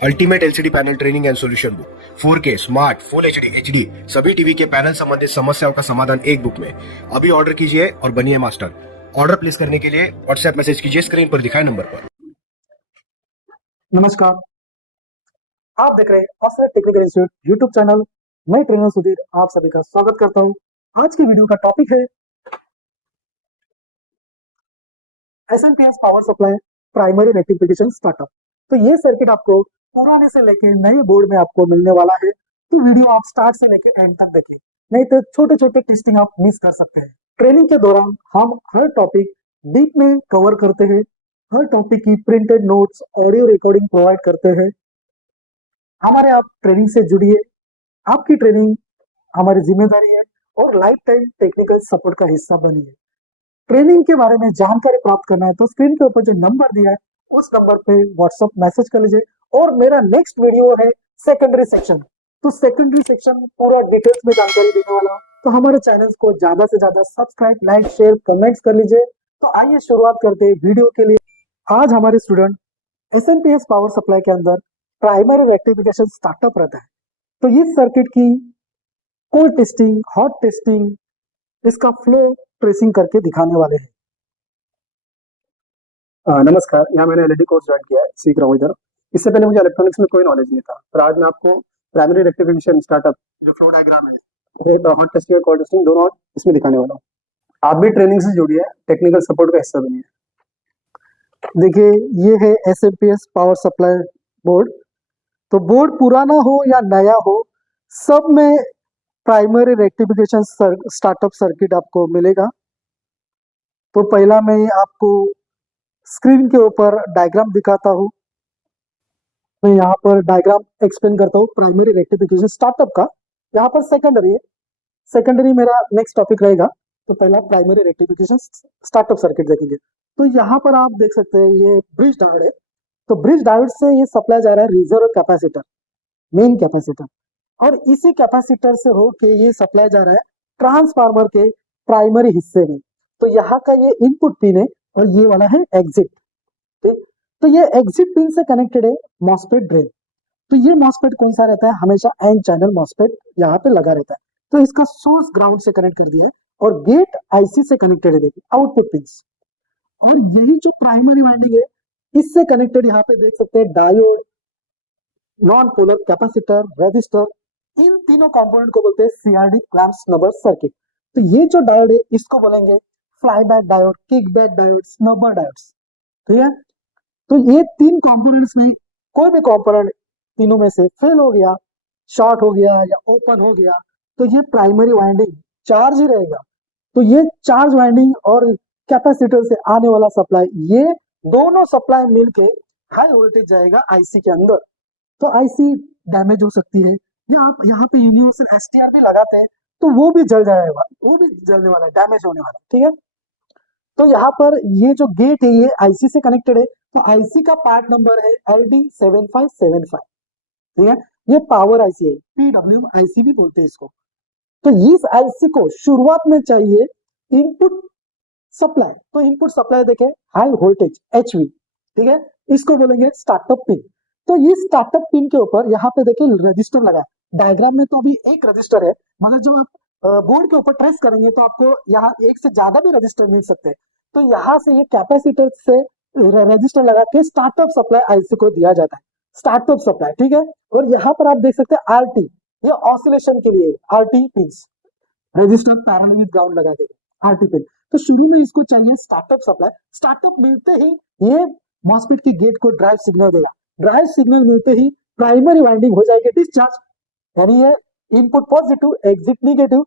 Ultimate LCD panel training and solution book 4K smart full HD सभी TV के panel संबंधित समस्याओं का समाधान एक बुक में। अभी ऑर्डर कीजिए और बनिए मास्टर। ऑर्डर प्लेस करने के लिए व्हाट्सएप मैसेज कीजिए स्क्रीन पर दिखाए नंबर पर। नमस्कार, आप देख रहे हैं ऑसर टेक्निकल इंस्टीट्यूट यूट्यूब चैनल। मैं ट्रेनर सुधीर आप सभी का स्वागत करता हूं। आज की वीडियो का टॉपिक है SMPS power supply primary rectification startup. तो ये सर्किट आपको पुराने से लेके नए बोर्ड में आपको मिलने वाला है, तो वीडियो आप स्टार्ट से लेके एंड तक देखें, नहीं तो छोटे छोटे टेस्टिंग आप मिस कर सकते हैं। ट्रेनिंग के दौरान हम हर टॉपिक डीप में कवर करते हैं, हर टॉपिक की printed notes audio recording provide करते हैं। हमारे आप ट्रेनिंग से जुड़िए, आपकी ट्रेनिंग हमारी जिम्मेदारी है और लाइफ टाइम टेक्निकल सपोर्ट का हिस्सा बनिए। ट्रेनिंग के बारे में जानकारी प्राप्त करना है तो स्क्रीन के ऊपर जो नंबर दिया है उस नंबर पे व्हाट्सएप मैसेज कर लीजिए। और मेरा नेक्स्ट वीडियो है सेकेंडरी सेक्शन, तो सेकेंडरी सेक्शन पूरा डिटेल्स में जानकारी देने वाला हूँ। तो हमारे चैनल को ज्यादा से ज्यादा सब्सक्राइब, लाइक, शेयर, कमेंट्स कर लीजिए। तो आइए शुरुआत करते हैं वीडियो के लिए। आज हमारे स्टूडेंट एसएमपीएस पावर सप्लाई के अंदर प्राइमरी रेक्टिफिकेशन स्टार्टअप रहता है, तो इस सर्किट की कोल्ड टेस्टिंग, हॉट टेस्टिंग, इसका फ्लो ट्रेसिंग करके दिखाने वाले हैं। नमस्कार, यहाँ मैंने एलईडी कोर्स ज्वाइन किया है, सीख रहा हूँ इधर। इससे पहले मुझे इलेक्ट्रॉनिक्स में कोई नॉलेज नहीं था, पर आज मैं आपको प्राइमरी रेक्टिफिकेशन स्टार्टअप जो फ्लो डायग्राम है, हॉट टेस्टिंग और कोल्ड टेस्टिंग दोनों इसमें दिखाने वाला हूँ। आप भी ट्रेनिंग से जुड़िए, टेक्निकल सपोर्ट का हिस्सा बनिए। देखिए, ये है एसएमपीएस पावर सप्लाई बोर्ड। तो बोर्ड पुराना हो या नया हो, सब में प्राइमरी रेक्टिफिकेशन स्टार्टअप सर्किट आपको मिलेगा। तो पहला मैं आपको स्क्रीन के ऊपर डायग्राम दिखाता हूँ। मैं यहाँ पर डायग्राम एक्सप्लेन करता हूँ प्राइमरी रेक्टिफिकेशन स्टार्टअप का। यहाँ पर सेकेंडरी है, सेकेंडरी मेरा नेक्स्ट टॉपिक रहेगा। तो पहला प्राइमरी रेक्टिफिकेशन स्टार्टअप सर्किट देखेंगे। तो यहाँ पर आप देख सकते हैं ये ब्रिज डायोड है। तो ब्रिज डायोड से ये सप्लाई जा रहा है रिजर्व कैपेसिटर, मेन कैपेसिटर, और इसी कैपेसिटर से हो के ये सप्लाई जा रहा है ट्रांसफार्मर के प्राइमरी हिस्से में। तो यहाँ का ये इनपुट पिन है और ये वाला है एग्जिट। ठीक, तो ये एग्जिट पिन से कनेक्टेड है मॉसफेट ड्रेन। तो ये मॉसफेट कौन सा रहता है, हमेशा एन चैनल मॉसफेट यहाँ पे लगा रहता है। तो इसका सोर्स ग्राउंड से कनेक्ट कर दिया है और गेट आईसी से कनेक्टेड है, देखिए आउटपुट पिंस। और यही जो प्राइमरी वाइंडिंग है इससे कनेक्टेड यहाँ पे देख सकते हैं diode, non polar capacitor, resistor, इन तीनों कंपोनेंट को बोलते हैं सीआरडी क्लैंप्स नंबर सर्किट। तो ये जो डायोड है इसको बोलेंगे fly back diode, kick back diode, snubber diodes. ठीक है, तो ये तीन कंपोनेंट्स में कोई भी कंपोनेंट तीनों में से फेल हो गया, शॉर्ट हो गया या ओपन हो गया, तो ये प्राइमरी वाइंडिंग चार्ज ही रहेगा। तो ये चार्ज वाइंडिंग और कैपेसिटर से आने वाला सप्लाई, ये दोनों सप्लाई मिलके हाई वोल्टेज जाएगा आईसी के अंदर। तो आईसी डैमेज हो सकती है, या आप यहाँ पे यूनिवर्सल एसटीआर भी लगाते हैं तो वो भी जल जाएगा, वो भी जलने वाला है, डैमेज होने वाला। ठीक है, तो यहाँ पर ये जो गेट है ये आईसी से कनेक्टेड है। तो आईसी का पार्ट नंबर है LD7575। ठीक है, ये पावर आईसी है, पीडब्ल्यू आईसी भी बोलते हैं इसको। तो इस आईसी को शुरुआत में चाहिए इनपुट सप्लाई। तो इनपुट सप्लाई देखें हाई वोल्टेज एचवी। ठीक है, इसको बोलेंगे स्टार्टअप पिन। तो ये स्टार्टअप पिन के ऊपर यहाँ पे देखिए रजिस्टर लगा है। डायग्राम में तो अभी एक रजिस्टर है, मगर जब आप बोर्ड के ऊपर ट्रेस करेंगे तो आपको यहाँ एक से ज्यादा भी रजिस्टर मिल सकते हैं। तो यहाँ से ये कैपेसिटर से रजिस्टर लगा के स्टार्टअप सप्लाई आईसी को दिया जाता है, स्टार्टअप सप्लाई। ठीक है, और यहाँ पर आप देख सकते हैं आरटी, ये ऑसिलेशन के लिए RT pins, register parallel with ground लगा देंगे आरटी पिन। तो शुरू में इसको चाहिए स्टार्टअप सप्लाई। स्टार्टअप मिलते ही ये मॉसफेट की गेट को ड्राइव सिग्नल देगा। ड्राइव सिग्नल मिलते ही प्राइमरी वाइंडिंग हो जाएगी डिस्चार्ज, यानी ये इनपुट पॉजिटिव एग्जिट निगेटिव,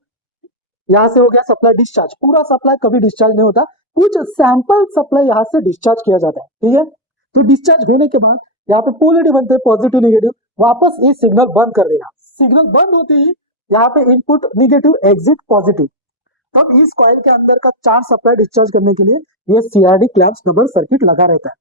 यहाँ से हो गया सप्लाई डिस्चार्ज। पूरा सप्लाई कभी डिस्चार्ज नहीं होता, कुछ सैंपल सप्लाई यहाँ से डिस्चार्ज किया जाता है। ठीक है, तो डिस्चार्ज होने के बाद यहाँ पे पोलरिटी बनते हैं पॉजिटिव निगेटिव, वापस ये सिग्नल बंद कर देगा। सिग्नल बंद होते ही यहाँ पे इनपुट निगेटिव एग्जिट पॉजिटिव। तब इस कॉइल के अंदर का चार्ज सप्लाई डिस्चार्ज करने के लिए ये सीआरडी क्लैंप्स नंबर सर्किट लगा रहता है।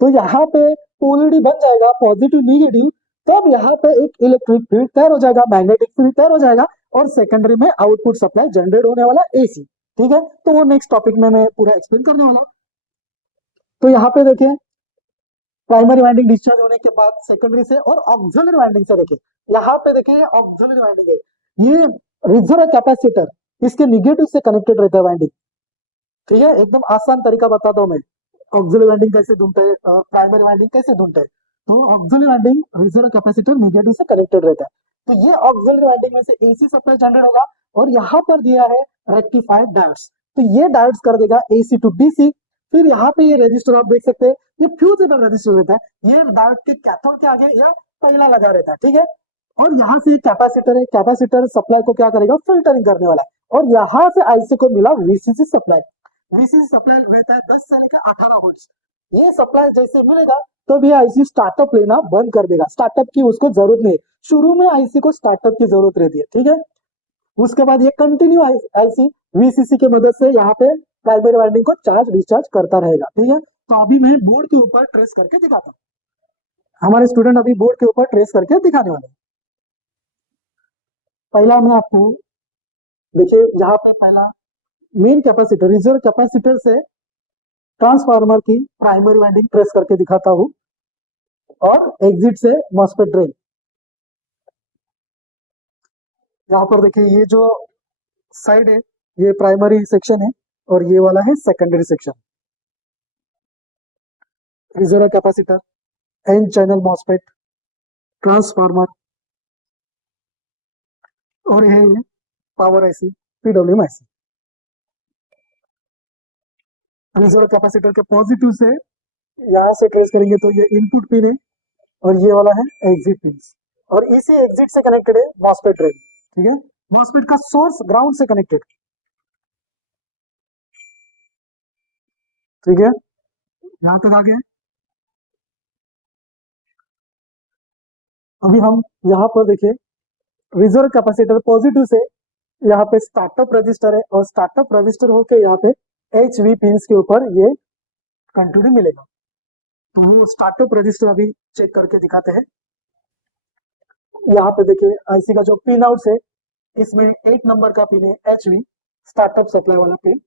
तो यहाँ पे पोलरिटी बन जाएगा पॉजिटिव निगेटिव, तब यहाँ पे एक इलेक्ट्रिक फील्ड तैयार हो जाएगा, मैग्नेटिक फील्ड तैयार हो जाएगा, और सेकेंडरी में आउटपुट सप्लाई जनरेट होने वाला एसी। ठीक है, तो वो नेक्स्ट टॉपिक में मैं पूरा एक्सप्लेन करने वाला हूँ। तो यहाँ पे देखिए प्राइमरी वाइंडिंग डिस्चार्ज होने के बाद सेकेंडरी से और ऑक्सिलरी वाइंडिंग से देखिए, यहाँ पे देखिए ऑक्सिलरी वाइंडिंग है, ये रिजर्व कैपेसिटर इसके निगेटिव से कनेक्टेड रहता है वाइंडिंग। ठीक है, एकदम आसान तरीका बताता हूँ मैं, ऑक्सिलरी वाइंडिंग कैसे ढूंढते हैं, प्राइमरी वाइंडिंग कैसे ढूंढते हैं। तो auxiliary winding reserve capacitor negative से कनेक्टेड रहता है, तो ये ऑक्सिलरी वाइंडिंग में से एसी सप्लाई जनरेट होगा, और यहाँ पर दिया है रेक्टिफाइड डायोड्स, तो ये डायोड्स कर देगा एसी टू डीसी। फिर यहाँ पे ये रजिस्टर आप देख सकते हैं, ये फ्यूजेबल रजिस्टर रहता है, ये डायोड के कैथोड के आगे या पहला लगा रहता है। ठीक है, और यहाँ से कैपेसिटर है, कैपेसिटर सप्लाई को क्या करेगा, फिल्टरिंग करने वाला है, और यहाँ से आईसी को मिला वीसीसी सप्लाई। वीसीसी सप्लाई रहता है 10 से लेकर 18 वोल्ट। ये सप्लाई जैसे मिलेगा तो भी आईसी स्टार्टअप लेना बंद कर देगा, स्टार्टअप की उसको जरूरत नहीं है, शुरू में आईसी को स्टार्टअप की जरूरत रहती है। ठीक है, उसके बाद ये कंटिन्यू आईसी वीसीसी की मदद से यहाँ पे प्राइमरी वाइंडिंग को चार्ज डिस्चार्ज करता रहेगा। ठीक है, तो अभी मैं बोर्ड के ऊपर ट्रेस करके दिखाता हूँ, हमारे स्टूडेंट अभी बोर्ड के ऊपर ट्रेस करके दिखाने वाले हैं। पहला मैं आपको देखिए, यहाँ पे पहला मेन कैपेसिटर रिजर्व कैपेसिटर से ट्रांसफार्मर की प्राइमरी वाइंडिंग ट्रेस करके दिखाता हूँ, और एग्जिट से मॉस्फेट ड्रेन। यहाँ पर देखिए, ये जो साइड है ये प्राइमरी सेक्शन है, और ये वाला है secondary section. Reserve capacitor, N channel MOSFET, transformer, और ये power IC, PWM IC. Reserve capacitor के पॉजिटिव से यहाँ से ट्रेस करेंगे तो ये इनपुट पिन है, और ये वाला है एग्जिट पिन, और इसी एग्जिट से कनेक्टेड है मॉस्फेट ड्रेन। ठीक है, मॉस्फेट का सोर्स ग्राउंड से कनेक्टेड। ठीक है, यहां तक आ गए। अभी हम यहाँ पर देखिए, रिजर्व कैपेसिटर पॉजिटिव से यहाँ पे स्टार्टअप रजिस्टर है, और स्टार्टअप रजिस्टर होके यहाँ पे एच वी पिन के ऊपर ये कंटिन्यू मिलेगा। तो वो स्टार्टअप रजिस्टर अभी चेक करके दिखाते हैं। यहाँ पे देखिए आईसी का जो पिन आउट है, इसमें 8 नंबर का पिन है एच वी, स्टार्टअप सप्लाई वाला पिन।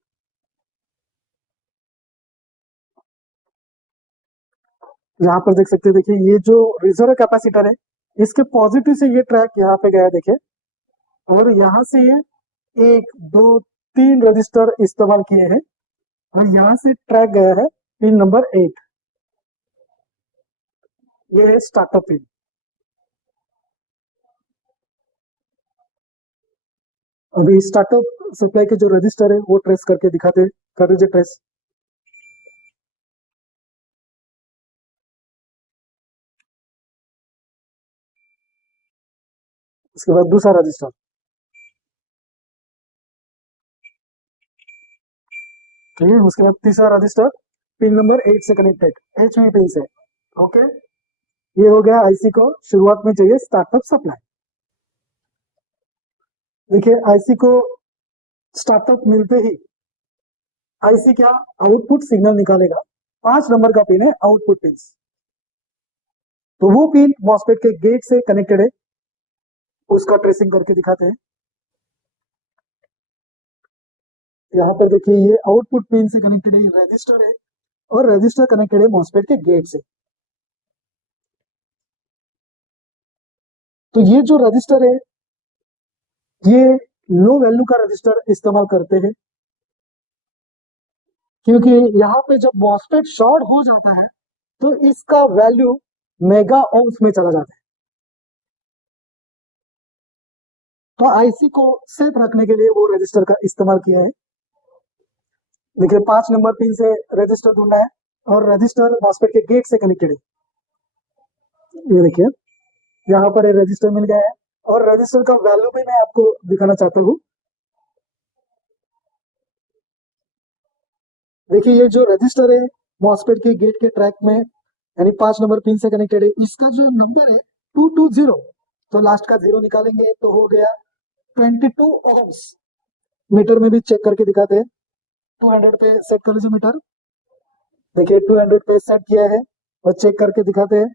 यहाँ पर देख सकते हैं, देखिए ये जो रिजर्व कैपेसिटर है इसके पॉजिटिव से ये ट्रैक यहाँ पे गया है देखिए, और यहाँ से ये 1 2 3 रजिस्टर इस्तेमाल किए हैं, और यहाँ से ट्रैक गया है पिन नंबर 8, ये है स्टार्टअप पिन। अभी स्टार्टअप सप्लाई के जो रजिस्टर है वो ट्रेस करके दिखाते हैं, कर दीजिए ट्रेस। उसके बाद दूसरा रजिस्टर, ठीक है, उसके बाद तीसरा रजिस्टर पिन नंबर 8 से कनेक्टेड, एच वी पिन से। ओके, ये हो गया आईसी को शुरुआत में चाहिए स्टार्टअप सप्लाई। देखिए आईसी को स्टार्टअप मिलते ही आईसी क्या आउटपुट सिग्नल निकालेगा, 5 नंबर का पिन है आउटपुट पिन, तो वो पिन मॉस्फेट के गेट से कनेक्टेड है, उसका ट्रेसिंग करके दिखाते हैं। यहाँ पर देखिए ये आउटपुट पिन से कनेक्टेड है, रजिस्टर है, और रजिस्टर कनेक्टेड है मॉस्फेट के गेट से। तो ये जो रजिस्टर है ये लो वैल्यू का रजिस्टर इस्तेमाल करते हैं, क्योंकि यहाँ पे जब मॉस्फेट शॉर्ट हो जाता है तो इसका वैल्यू मेगा ओम्स में चला जाता है। तो आईसी को सेफ रखने के लिए वो रजिस्टर का इस्तेमाल किया है। देखिए 5 नंबर पिन से रजिस्टर ढूंढना है, और रजिस्टर मॉस्फेट के गेट से कनेक्टेड है। ये देखिए यहाँ पर ये रजिस्टर मिल गया है, और रजिस्टर का वैल्यू भी मैं आपको दिखाना चाहता हूँ। देखिए ये जो रजिस्टर है मॉस्फेट के गेट के ट्रैक में यानी 5 नंबर पिन से कनेक्टेड है, इसका जो नंबर है 220, तो लास्ट का 0 निकालेंगे तो हो गया 22 ओम्स। मीटर में भी चेक करके दिखाते हैं, 200 पे सेट कर लीजिए मीटर। देखिए 200 पे सेट किया है, और चेक करके दिखाते हैं।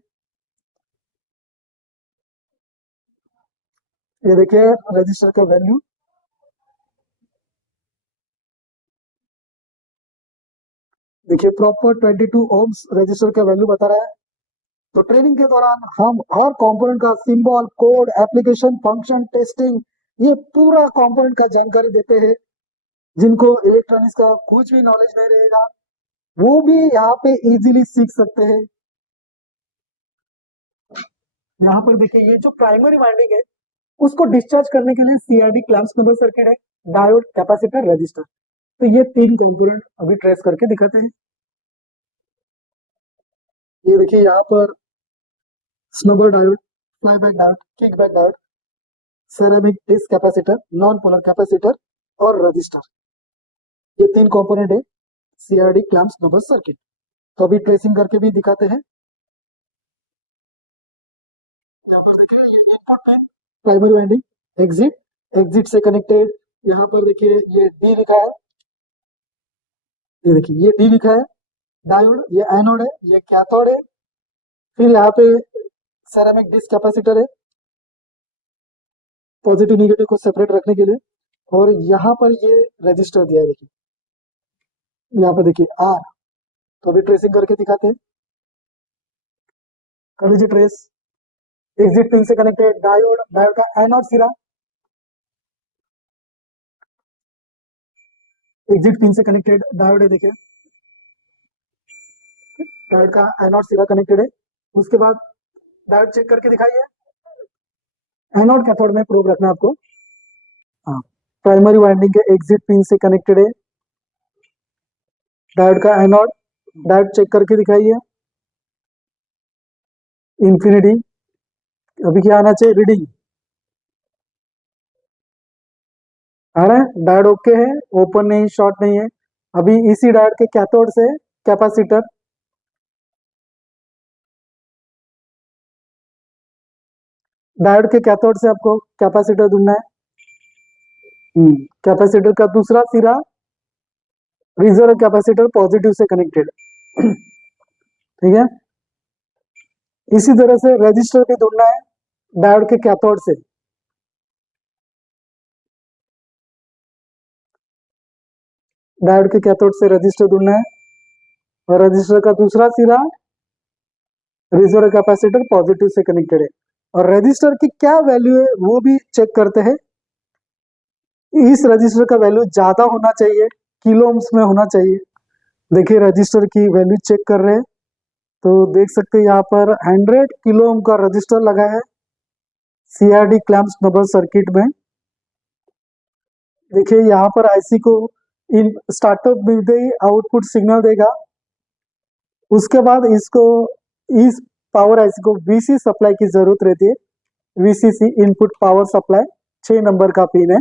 ये देखिए रजिस्टर का वैल्यू, देखिए प्रॉपर 22 ओम्स रजिस्टर का वैल्यू बता रहा है। तो ट्रेनिंग के दौरान हम हर कंपोनेंट का symbol, code, application, function, testing, ये पूरा कंपोनेंट का जानकारी देते हैं। जिनको इलेक्ट्रॉनिक्स का कुछ भी नॉलेज नहीं रहेगा वो भी यहाँ पे इजीली सीख सकते हैं। यहाँ पर देखिए ये जो प्राइमरी वाइंडिंग है उसको डिस्चार्ज करने के लिए सीआरडी क्लैंप्स नंबर सर्किट है, डायोड, कैपेसिटर, रजिस्टर। तो ये तीन कंपोनेंट अभी ट्रेस करके दिखाते हैं। ये देखिए यहाँ पर snubber diode, flyback diode, kickback diode, ceramic disc capacitor, non polar capacitor और रजिस्टर, ये तीन कंपोनेंट है सीआरडी क्लैंप्स नंबर सर्किट। तो अभी ट्रेसिंग करके भी दिखाते हैं। यहाँ पर देखिए ये input pin, primary winding, exit, exit से कनेक्टेड। यहाँ पर देखिए ये डी लिखा है, ये देखिए ये डी लिखा है, डायोड, ये एनोड है, ये कैथोड है। फिर यहाँ पे सेरेमिक डिस्क कैपेसिटर है, पॉजिटिव निगेटिव को सेपरेट रखने के लिए। और यहाँ पर ये रजिस्टर दिया है, देखिए यहाँ पर देखिए आर। तो अभी ट्रेसिंग करके दिखाते हैं। कर लीजिए ट्रेस। एग्जिट पिन से कनेक्टेड डायोड, डायोड का एनोड सिरा, एग्जिट पिन से कनेक्टेड डायोड है, देखिए डायोड का एनोड सिरा कनेक्टेड है। उसके बाद डायोड चेक करके दिखाइए। एनोड कैथोड में प्रोब रखना है आपको। हाँ, प्राइमरी वाइंडिंग के एग्जिट पिन से कनेक्टेड है डायोड का एनोड, डायोड चेक करके दिखाइए। इंफिनिटी, अभी क्या आना चाहिए, रीडिंग आ रहा है, डायोड ओके है, ओपन नहीं, शॉर्ट नहीं है। अभी इसी डायोड के कैथोड से कैपेसिटर, डायोड के कैथोड से आपको कैपेसिटर ढूंढना है। कैपेसिटर का दूसरा सिरा रिजर्व कैपेसिटर पॉजिटिव से कनेक्टेड। ठीक है, इसी तरह से रजिस्टर भी ढूंढना है डायोड के कैथोड से। डायोड के कैथोड से रजिस्टर ढूंढना है और रजिस्टर का दूसरा सिरा रिजर्व कैपेसिटर पॉजिटिव से कनेक्टेड है। और रजिस्टर की क्या वैल्यू है वो भी चेक करते हैं। इस रजिस्टर का वैल्यू ज्यादा होना चाहिए, किलो ओम्स में होना चाहिए। देखिए रजिस्टर की वैल्यू चेक कर रहे हैं तो देख सकते हैं यहाँ पर 100 किलो ओम का रजिस्टर लगा है सीआरडी क्लैंप्स नंबर सर्किट में। देखिए यहाँ पर आईसी को इन स्टार्टअप मिलते ही आउटपुट सिग्नल देगा। उसके बाद इसको इस पावर आईसी को वीसी सप्लाई की जरूरत रहती है। VCC input power supply 6 number का पिन है।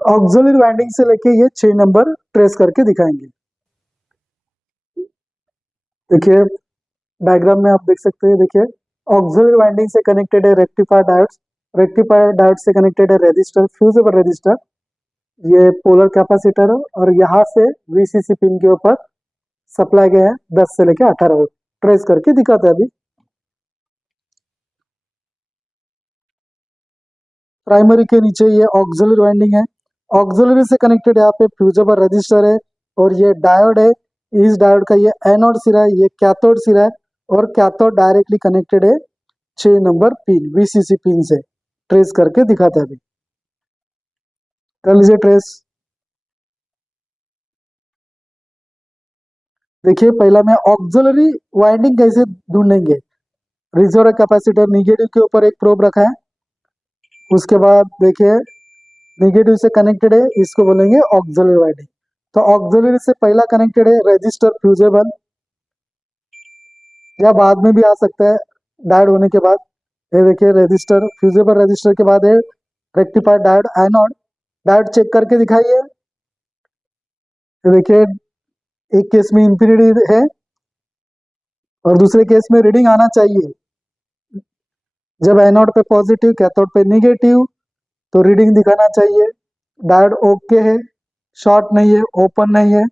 ऑक्सिलरी वाइंडिंग से लेके ये 6 नंबर ट्रेस करके दिखाएंगे। देखिए डायग्राम में आप देख सकते हैं, देखिए ऑक्सिलरी वाइंडिंग से कनेक्टेड है रेक्टिफायर डायोड्स, रेक्टिफायर डायोड से कनेक्टेड है रजिस्टर, फ्यूजेबल रजिस्टर, ये पोलर कैपेसिटर है और यहाँ से वीसीसी पिन के ऊपर सप्लाई गए हैं 10 से लेके 18 वोल्ट। ट्रेस करके दिखाते हैं अभी। प्राइमरी के नीचे ये ऑक्सिलरी वाइंडिंग है, ऑक्सिलरी से कनेक्टेड यहाँ पे फ्यूजेबल रजिस्टर है और ये डायोड है। इस डायोड का ये एनोड सिरा है, ये कैथोड सिरा है और कैथोड डायरेक्टली कनेक्टेड है 6 नंबर पिन वीसीसी पिन से। ट्रेस करके दिखाते हैं अभी। कर लीजिए ट्रेस। देखिए पहला में ऑक्सिलरी वाइंडिंग कैसे ढूंढेंगे। रिजर्व कैपेसिटर निगेटिव के ऊपर एक प्रोब रखा है। उसके बाद देखिए निगेटिव से कनेक्टेड है, इसको बोलेंगे ऑक्सिलरी वाइंडिंग। तो ऑक्सिलरी से पहला कनेक्टेड है रजिस्टर फ्यूजेबल, या बाद में भी आ सकता है डायोड होने के बाद। ये देखिए रजिस्टर फ्यूजेबल, रजिस्टर के बाद है rectifier diode anode. Diode check करके दिखाइए। ये देखिए एक केस में इंफिनिटी है और दूसरे केस में रीडिंग आना चाहिए। जब एनोड पे पॉजिटिव, कैथोड पे निगेटिव, तो रीडिंग दिखाना चाहिए। डायोड ओके है, शॉर्ट नहीं है, ओपन नहीं है।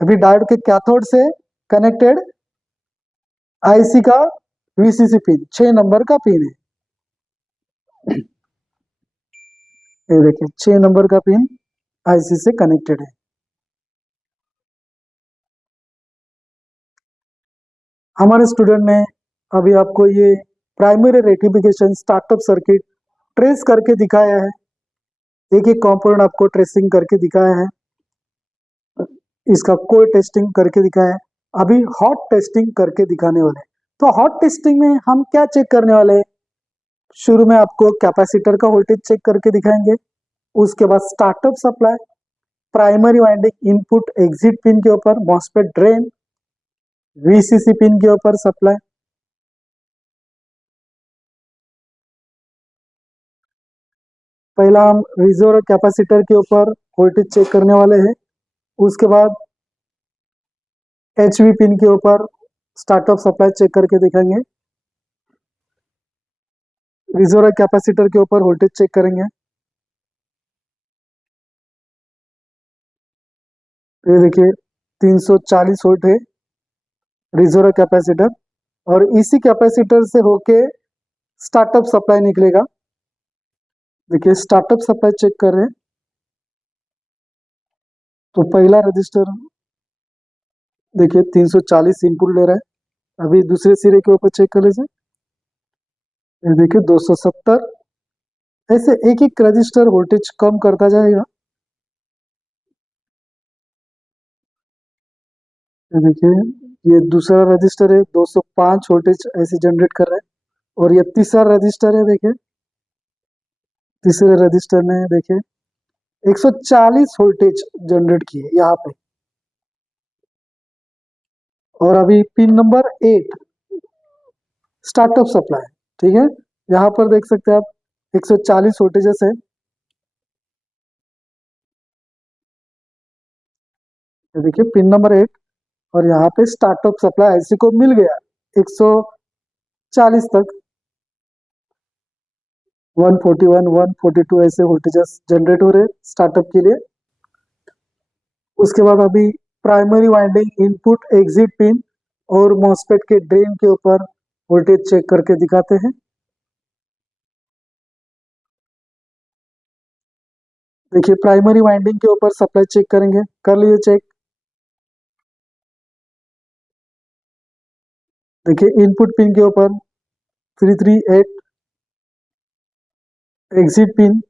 अभी डायोड के कैथोड से कनेक्टेड आईसी का वीसीसी पिन 6 नंबर का पिन है। ये देखिए 6 नंबर का पिन आईसी से कनेक्टेड है। हमारे स्टूडेंट ने अभी आपको ये primary rectification startup circuit trace करके दिखाया है, एक एक कंपोनेंट आपको ट्रेसिंग करके दिखाया है, इसका कोई टेस्टिंग करके दिखाया है। अभी हॉट टेस्टिंग करके दिखाने वाले हैं। तो हॉट टेस्टिंग में हम क्या चेक करने वाले हैं? शुरू में आपको कैपेसिटर का वोल्टेज चेक करके दिखाएंगे, उसके बाद startup supply, primary winding input exit pin के ऊपर मॉसफेट ड्रेन, वीसीसी पिन के ऊपर सप्लाई। पहला हम रिजर्व कैपेसिटर के ऊपर वोल्टेज चेक करने वाले हैं, उसके बाद एचवी पिन के ऊपर स्टार्टअप सप्लाई चेक करके दिखाएंगे, रिजर्व कैपेसिटर के ऊपर वोल्टेज चेक करेंगे। ये देखिए 340 वोल्ट है रिजर्व कैपेसिटर, और इसी कैपेसिटर से होके स्टार्टअप सप्लाई निकलेगा। देखिए स्टार्टअप सप्लाई चेक कर रहे हैं, तो पहला रजिस्टर देखिए 340 इनपुट ले रहा है। अभी दूसरे सिरे के ऊपर चेक कर लीजिए, ये देखिए 270। ऐसे एक एक रजिस्टर वोल्टेज कम करता जाएगा। ये देखिए ये दूसरा रजिस्टर है, 205 वोल्टेज ऐसे जनरेट कर रहा है। और ये तीसरा रजिस्टर है, देखिए तीसरे रजिस्टर ने देखिए 140 वोल्टेज जनरेट किए यहाँ पे। और अभी पिन नंबर 8 स्टार्टअप सप्लाई, ठीक है, यहाँ पर देख सकते हैं आप 140 वोल्टेजेस है। ये देखिए पिन नंबर 8, और यहाँ पे स्टार्टअप सप्लाई आईसी को मिल गया 140 तक, 141 142 ऐसे वोल्टेजेस जनरेट हो रहे स्टार्टअप के लिए। उसके बाद अभी primary winding input exit pin और मॉसफेट के ड्रेन के ऊपर वोल्टेज चेक करके दिखाते हैं। देखिए प्राइमरी वाइंडिंग के ऊपर सप्लाई चेक करेंगे, कर लीजिए चेक। देखिए इनपुट पिन के ऊपर 338, एग्जिट पिन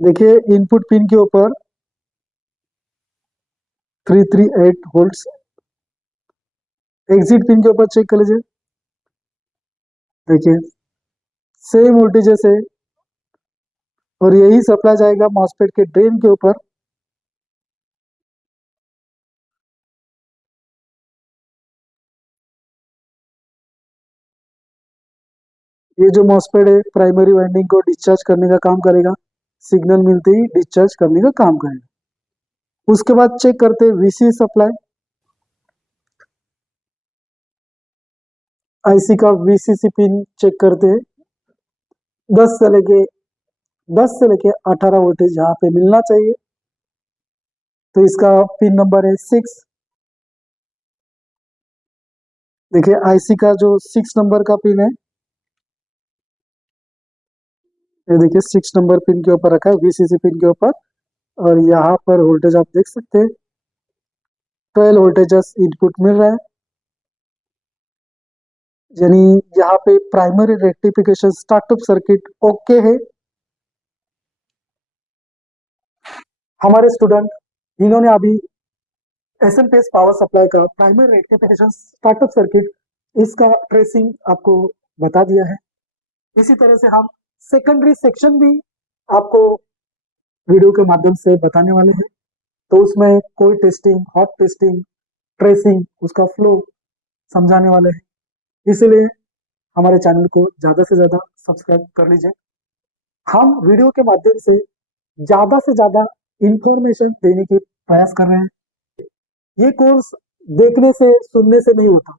देखिए इनपुट पिन के ऊपर 338 वोल्ट्स, एग्जिट पिन के ऊपर चेक कर लीजिए। देखिए सेम वोल्टेजेस है, और यही सप्लाई जाएगा मॉसफेट के ड्रेन के ऊपर। ये जो मॉसफेट है प्राइमरी वाइंडिंग को डिस्चार्ज करने का काम करेगा, सिग्नल मिलते ही डिस्चार्ज करने का काम करेगा। उसके बाद चेक करते हैं वीसी सप्लाई, आईसी का वीसीसी पिन चेक करते हैं। 10 से लेके 18 वोल्टेज यहाँ पे मिलना चाहिए, तो इसका पिन नंबर है 6। देखिए आईसी का जो 6 नंबर का पिन है, ये देखिए 6 नंबर पिन के ऊपर रखा है वीसीसी पिन के ऊपर, और यहाँ पर वोल्टेज आप देख सकते हैं 12 वोल्टेजेस इनपुट मिल रहा है। यानी यहाँ पे primary rectification startup circuit okay है। हमारे स्टूडेंट इन्होंने अभी एसएमपीएस पावर सप्लाई का प्राइमरी रेक्टिफिकेशन स्टार्टअप सर्किट इसका ट्रेसिंग आपको बता दिया है। इसी तरह से हम सेकेंडरी सेक्शन भी आपको वीडियो के माध्यम से बताने वाले हैं, तो उसमें कोई टेस्टिंग, हॉट टेस्टिंग, ट्रेसिंग, उसका फ्लो समझाने वाले हैं। इसलिए हमारे चैनल को ज़्यादा से ज़्यादा सब्सक्राइब कर लीजिए। हम वीडियो के माध्यम से ज़्यादा इंफॉर्मेशन देने की प्रयास कर रहे हैं। ये कोर्स देखने से, सुनने से नहीं होता।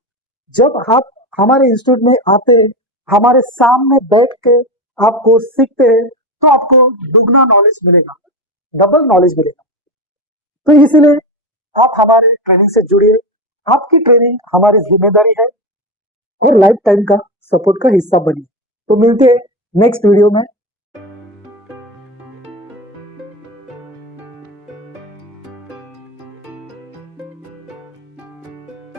जब आप हमारे इंस्टीट्यूट में आते हैं, हमारे सामने बैठ के आपको सीखते हैं, तो आपको दुगना नॉलेज मिलेगा, डबल नॉलेज मिलेगा। तो इसीलिए आप हमारे ट्रेनिंग से जुड़िए। आपकी ट्रेनिंग हमारी जिम्मेदारी है, और लाइफ टाइम का सपोर्ट का हिस्सा बनिए। तो मिलते हैं नेक्स्ट वीडियो में।